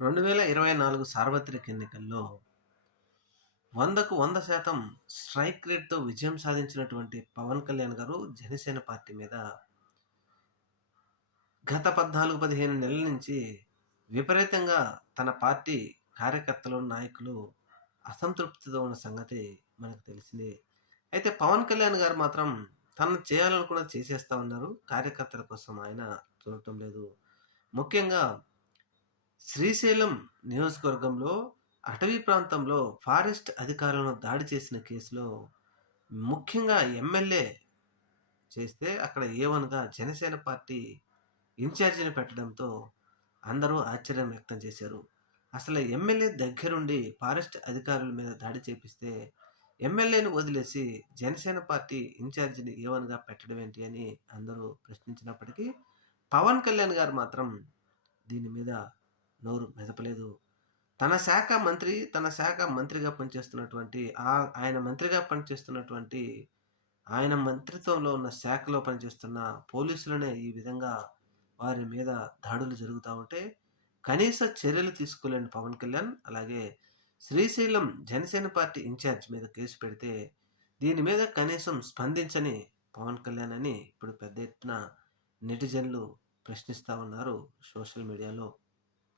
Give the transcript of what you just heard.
రెండు వేల ఇరవై నాలుగు సార్వత్రిక ఎన్నికల్లో వందకు వంద శాతం స్ట్రైక్ రేట్తో విజయం సాధించినటువంటి పవన్ కళ్యాణ్ గారు జనసేన పార్టీ మీద గత పద్నాలుగు పదిహేను నెలల నుంచి విపరీతంగా తన పార్టీ కార్యకర్తలు నాయకులు అసంతృప్తితో ఉన్న సంగతి మనకు తెలిసిందే. అయితే పవన్ కళ్యాణ్ గారు మాత్రం తను చేయాలనుకున్నది చేసేస్తా ఉన్నారు. కార్యకర్తల కోసం ఆయన చూడటం లేదు. ముఖ్యంగా శ్రీశైలం నియోజకవర్గంలో అటవీ ప్రాంతంలో ఫారెస్ట్ అధికారులను దాడి చేసిన కేసులో ముఖ్యంగా ఎమ్మెల్యే చేస్తే అక్కడ ఏవన్గా జనసేన పార్టీ ఇన్ఛార్జిని పెట్టడంతో అందరూ ఆశ్చర్యం వ్యక్తం చేశారు. అసలు ఎమ్మెల్యే దగ్గరుండి ఫారెస్ట్ అధికారుల మీద దాడి చేపిస్తే ఎమ్మెల్యేను వదిలేసి జనసేన పార్టీ ఇన్ఛార్జిని ఏవన్గా పెట్టడం ఏంటి అని అందరూ ప్రశ్నించినప్పటికీ పవన్ కళ్యాణ్ గారు మాత్రం దీని మీద నోరు మెదపలేదు. తన శాఖ మంత్రి తన శాఖ మంత్రిగా పనిచేస్తున్నటువంటి ఆ ఆయన మంత్రిగా పనిచేస్తున్నటువంటి ఆయన మంత్రిత్వంలో ఉన్న శాఖలో పనిచేస్తున్న పోలీసులనే ఈ విధంగా వారి మీద దాడులు జరుగుతూ ఉంటే కనీస చర్యలు తీసుకోలేని పవన్ కళ్యాణ్ అలాగే శ్రీశైలం జనసేన పార్టీ ఇన్ఛార్జ్ మీద కేసు పెడితే దీని మీద కనీసం స్పందించని పవన్ కళ్యాణ్ అని ఇప్పుడు పెద్ద ఎత్తున నెటిజన్లు ప్రశ్నిస్తూ ఉన్నారు సోషల్ మీడియాలో.